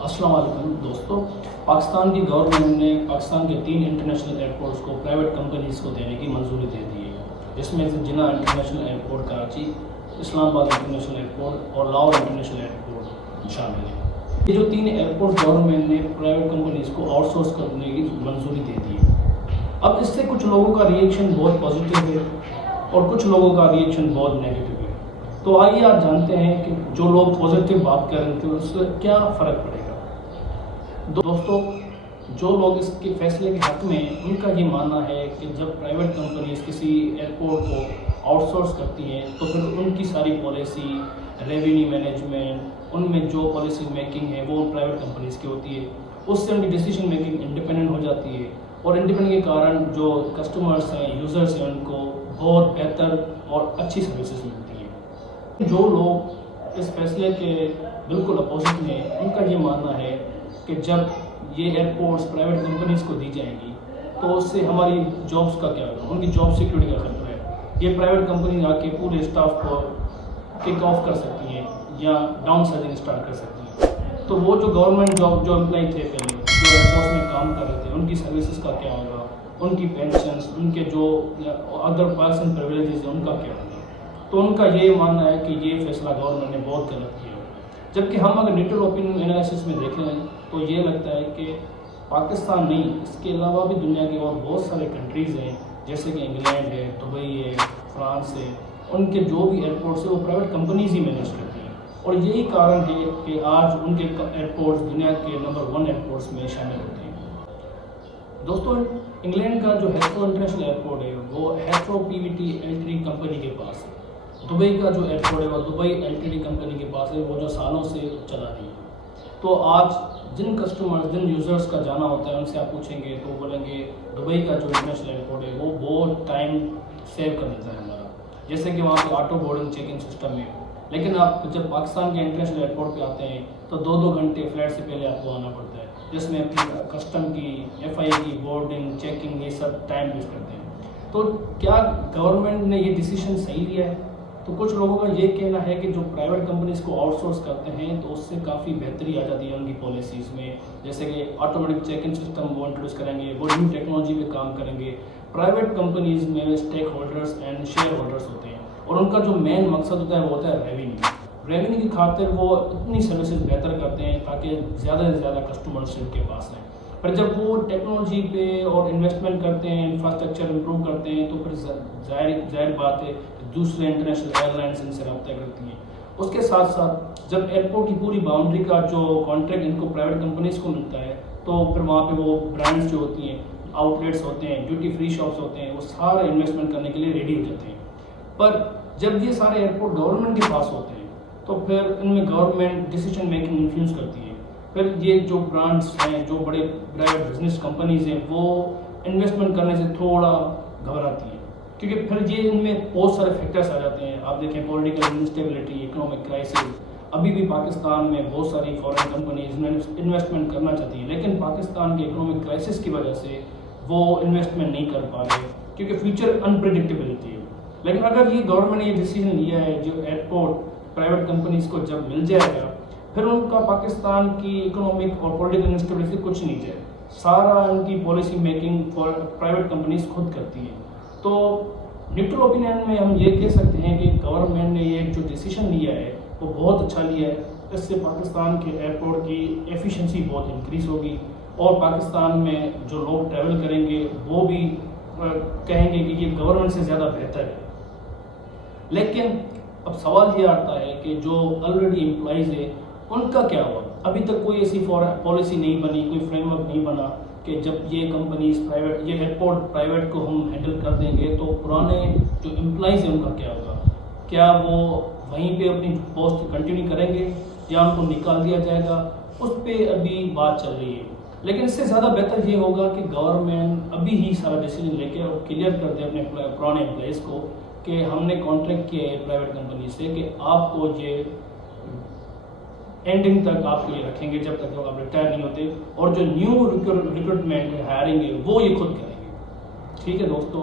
अस्सलाम वालेकुम दोस्तों। पाकिस्तान की गवर्नमेंट ने पाकिस्तान के 3 इंटरनेशनल एयरपोर्ट्स को प्राइवेट कंपनीज़ को देने की मंजूरी दे दी है। इसमें से Jinnah international airport Karachi, Islamabad international airport और लाहौर इंटरनेशनल एयरपोर्ट शामिल है। ये जो 3 एयरपोर्ट गवर्नमेंट ने प्राइवेट कंपनीज़ को आउटसोर्स करने की मंजूरी दे दी है। अब इससे कुछ लोगों का रिएक्शन बहुत पॉजिटिव है और कुछ लोगों का रिएक्शन बहुत नेगेटिव है। तो आइए आप जानते हैं कि जो लोग पॉजिटिव बात कर रहे थे उससे क्या फ़र्क पड़ेगा। दोस्तों, जो लोग इसके फैसले के हक़ में, उनका ये मानना है कि जब प्राइवेट कंपनीज किसी एयरपोर्ट को आउटसोर्स करती हैं तो फिर उनकी सारी पॉलिसी, रेवेन्यू मैनेजमेंट, उनमें जो पॉलिसी मेकिंग है वो प्राइवेट कंपनीज की होती है। उससे उनकी डिसीजन मेकिंग इंडिपेंडेंट हो जाती है और इंडिपेंडेंट के कारण जो कस्टमर्स हैं, यूज़र्स हैं, उनको बहुत बेहतर और अच्छी सर्विसेज मिलती हैं। जो लोग इस फैसले के बिल्कुल अपोजिट में, उनका ये मानना है कि जब ये एयरपोर्ट्स प्राइवेट कंपनीज़ को दी जाएंगी तो उससे हमारी जॉब्स का क्या होगा, उनकी जॉब सिक्योरिटी का खतरा है। ये प्राइवेट कंपनी आके पूरे स्टाफ को किक ऑफ कर सकती हैं या डाउन साइजिंग स्टार्ट कर सकती हैं। तो वो जो गवर्नमेंट जॉब जो एम्प्लॉय थे पहले, जो एयरपोर्ट्स में काम कर रहे थे, उनकी सर्विसेज का क्या होगा, उनकी पेंशन्स, उनके जो अदर पर्क्स एंड प्रिविलेजेस हैं, उनका क्या होगा। तो उनका ये मानना है कि ये फैसला गवर्नमेंट ने बहुत गलत किया। जबकि हम अगर न्यूट्रल ओपिनियन एनालिसिस में देखें तो ये लगता है कि पाकिस्तान नहीं, इसके अलावा भी दुनिया के और बहुत सारे कंट्रीज़ हैं, जैसे कि इंग्लैंड है, दुबई है, फ्रांस है, उनके जो भी एयरपोर्ट्स हैं वो प्राइवेट कंपनीज ही मैनेज करती हैं। और यही कारण है कि आज उनके एयरपोर्ट्स दुनिया के नंबर 1 एयरपोर्ट्स में शामिल होते हैं। दोस्तों, इंग्लैंड का जो हेथ्रो इंटरनेशनल एयरपोर्ट है वो हेथ्रो पीवीटी एलटीडी कंपनी के पास है। दुबई का जो एयरपोर्ट है वो दुबई एलटीडी कंपनी के पास है, वो जो सालों से चला रही है। तो आज जिन कस्टमर्स, जिन यूज़र्स का जाना होता है, उनसे आप पूछेंगे तो बोलेंगे दुबई का जो इंटरनेशनल एयरपोर्ट है वो बहुत टाइम सेव कर देता है हमारा, जैसे कि वहाँ पे ऑटो बोर्डिंग चेकिंग सिस्टम है। लेकिन आप जब पाकिस्तान के इंटरनेशनल एयरपोर्ट पे आते हैं तो 2-2 घंटे फ्लाइट से पहले आपको आना पड़ता है, जिसमें अपनी कस्टम की, एफआई की बोर्डिंग, चेकिंग, ये सब टाइम वेस्ट करते हैं। तो क्या गवर्नमेंट ने ये डिसीजन सही लिया है? तो कुछ लोगों का ये कहना है कि जो प्राइवेट कंपनीज़ को आउटसोर्स करते हैं तो उससे काफ़ी बेहतरी आ जाती है उनकी पॉलिसीज़ में, जैसे कि ऑटोमेटिक चेक इन सिस्टम वो इंट्रोड्यूस करेंगे, वो न्यू टेक्नोलॉजी पे काम करेंगे। प्राइवेट कंपनीज़ में stakeholders and shareholders होते हैं और उनका जो मेन मकसद होता है वो होता है रेवेन्यू की खातिर वो इतनी सर्विसेज बेहतर करते हैं ताकि ज़्यादा से ज़्यादा कस्टमर्स उनके पास आएँ। पर जब वो टेक्नोलॉजी पे और इन्वेस्टमेंट करते हैं, इंफ्रास्ट्रक्चर इंप्रूव करते हैं, तो फिर जाहिर बात है दूसरे इंटरनेशनल एयरलाइंस इनसे रब्ता करती हैं। उसके साथ साथ जब एयरपोर्ट की पूरी बाउंड्री का जो कॉन्ट्रैक्ट इनको प्राइवेट कंपनीज़ को मिलता है तो फिर वहाँ पे वो ब्रांड्स जो होती हैं, आउटलेट्स होते हैं, ड्यूटी फ्री शॉप्स होते हैं, वो सारे इन्वेस्टमेंट करने के लिए रेडी हो जाते हैं। पर जब ये सारे एयरपोर्ट गवर्नमेंट के पास होते हैं तो फिर इनमें गवर्नमेंट डिसीजन मेकिंग इन्फ्लुएंस करती है। फिर ये जो ब्रांड्स हैं, जो बड़े प्राइवेट बिजनेस कंपनीज हैं, वो इन्वेस्टमेंट करने से थोड़ा घबराती हैं, क्योंकि फिर ये इनमें बहुत सारे फैक्टर्स आ जाते हैं। आप देखें पॉलिटिकल इंस्टेबिलिटी, इकोनॉमिक क्राइसिस। अभी भी पाकिस्तान में बहुत सारी फॉरेन कंपनीज इन्वेस्टमेंट करना चाहती हैं, लेकिन पाकिस्तान के इकोनॉमिक क्राइसिस की वजह से वो इन्वेस्टमेंट नहीं कर पा रहे, क्योंकि फ्यूचर अनप्रिडिक्टेबिलिटी है। लेकिन अगर ये गवर्नमेंट ने ये डिसीजन लिया है, जो एयरपोर्ट प्राइवेट कंपनीज को जब मिल जाएगा, फिर उनका पाकिस्तान की इकोनॉमिक और पॉलिटिकल इंस्टेबिलिटी कुछ नहीं जाए, सारा उनकी policy making for private companies खुद करती है। तो न्यूट्रल ओपिनियन में हम ये कह सकते हैं कि गवर्नमेंट ने ये जो डिसीजन लिया है वो बहुत अच्छा लिया है। इससे पाकिस्तान के एयरपोर्ट की एफिशिएंसी बहुत इंक्रीज़ होगी और पाकिस्तान में जो लोग ट्रैवल करेंगे वो भी कहेंगे कि ये गवर्नमेंट से ज़्यादा बेहतर है। लेकिन अब सवाल ये आता है कि जो ऑलरेडी एम्प्लॉइज़ है उनका क्या हुआ। अभी तक कोई ऐसी पॉलिसी नहीं बनी, कोई फ्रेमवर्क नहीं बना कि जब ये कंपनीज प्राइवेट, ये एयरपोर्ट प्राइवेट को हम हैंडल कर देंगे तो पुराने जो एम्प्लॉइज़ हैं उनका क्या होगा। क्या वो वहीं पे अपनी पोस्ट कंटिन्यू करेंगे या उनको निकाल दिया जाएगा, उस पर अभी बात चल रही है। लेकिन इससे ज़्यादा बेहतर ये होगा कि गवर्नमेंट अभी ही सारा डिसीजन लेके और क्लियर कर दे अपने पुराने एम्प्लॉइज़ को कि हमने कॉन्ट्रैक्ट किया है प्राइवेट कंपनी से कि आपको ये एंडिंग तक आपको ये रखेंगे जब तक आप रिटायर नहीं होते, और जो न्यू रिक्रूटमेंट हायरिंग है वो ये खुद करेंगे। ठीक है दोस्तों।